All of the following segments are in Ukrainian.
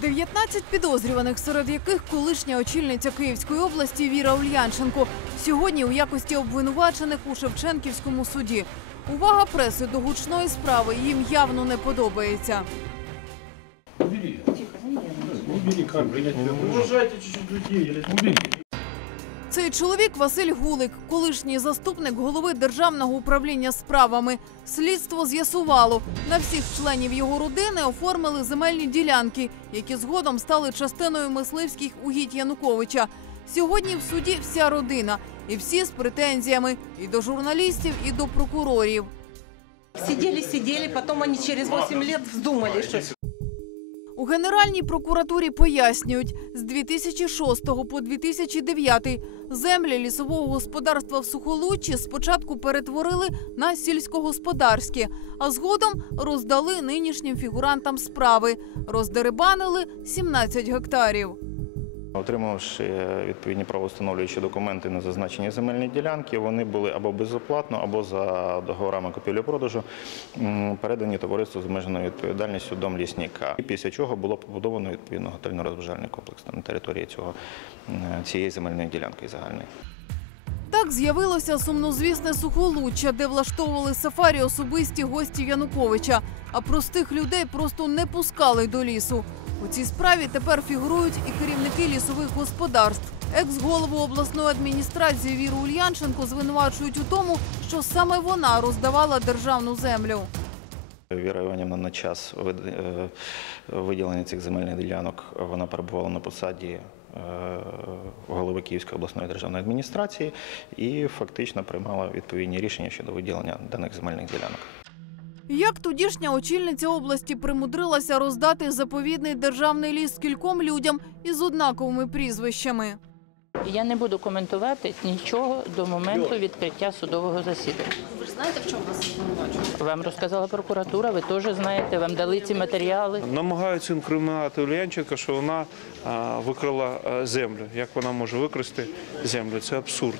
19 підозрюваних, серед яких колишня очільниця Київської області Віра Ульянченко. Сьогодні у якості обвинувачених у Шевченківському суді. Увага преси до гучної справи їм явно не подобається. Убери. Убери камеру. Уважайте чуть-чуть людей. Убери. Цей чоловік Василь Гулик, колишній заступник голови державного управління справами. Слідство з'ясувало, на всіх членів його родини оформили земельні ділянки, які згодом стали частиною мисливських угідь Януковича. Сьогодні в суді вся родина, і всі з претензіями і до журналістів, і до прокурорів. Сидели, сидели, потом они через 8 лет вздумали, что У Генеральній прокуратурі пояснюють, з 2006 по 2009 землі лісового господарства в Сухолуччі спочатку перетворили на сільськогосподарські, а згодом роздали нинішнім фігурантам справи. Роздерибанили 17 гектарів. Отримавши е, відповідні правоустановлюючі документи на зазначені земельні ділянки, вони були або безоплатно, або за договорами купівлі-продажу передані товариству з обмеженою відповідальністю дом лісника. І після чого було побудовано відповідно готельно-розважальний комплекс на території цього цієї земельної ділянки загальної. Так з'явилося сумнозвісне сухолуччя, де влаштовували сафарі особисті гості Януковича, а простих людей просто не пускали до лісу. У цій справі тепер фігурують і керівники лісових господарств. Екс-голову обласної адміністрації Віру Ульянченко звинувачують у тому, що саме вона роздавала державну землю. Віра Іванівна на час е, виділення цих земельних ділянок вона перебувала на посаді е, голови Київської обласної державної адміністрації і фактично приймала відповідні рішення щодо виділення даних земельних ділянок. Як тодішня очільниця області примудрилася роздати заповідний державний ліс кільком людям із однаковими прізвищами? Я не буду коментувати нічого до моменту відкриття судового засідання. Ви ж знаєте, в чому вас звинувачують? Вам розказала прокуратура, ви теж знаєте, вам дали ці матеріали. Намагаються інкримінувати Ульянченка, що вона а, викрала землю. Як вона може викрасти землю? Це абсурд.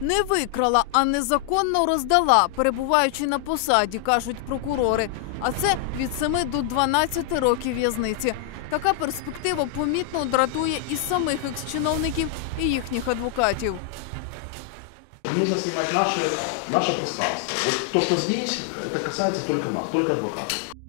Не викрала, а незаконно роздала, перебуваючи на посаді, кажуть прокурори. А це від 7 до 12 років в'язниці. Така перспектива помітно дратує і самих екс-чиновників, і їхніх адвокатів. Нужно снимать наше, наше пространство. Вот то, что здесь, это касается только нас, только адвокатов.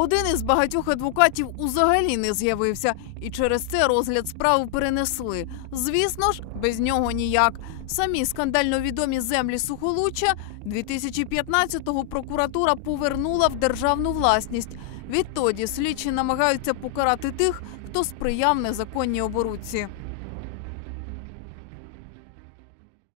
Один із багатьох адвокатів узагалі не з'явився, і через це розгляд справи перенесли. Звісно ж, без нього ніяк. Самі скандально відомі землі Сухолуччя 2015-го прокуратура повернула в державну власність. Відтоді слідчі намагаються покарати тих, хто сприяв незаконній оборудці.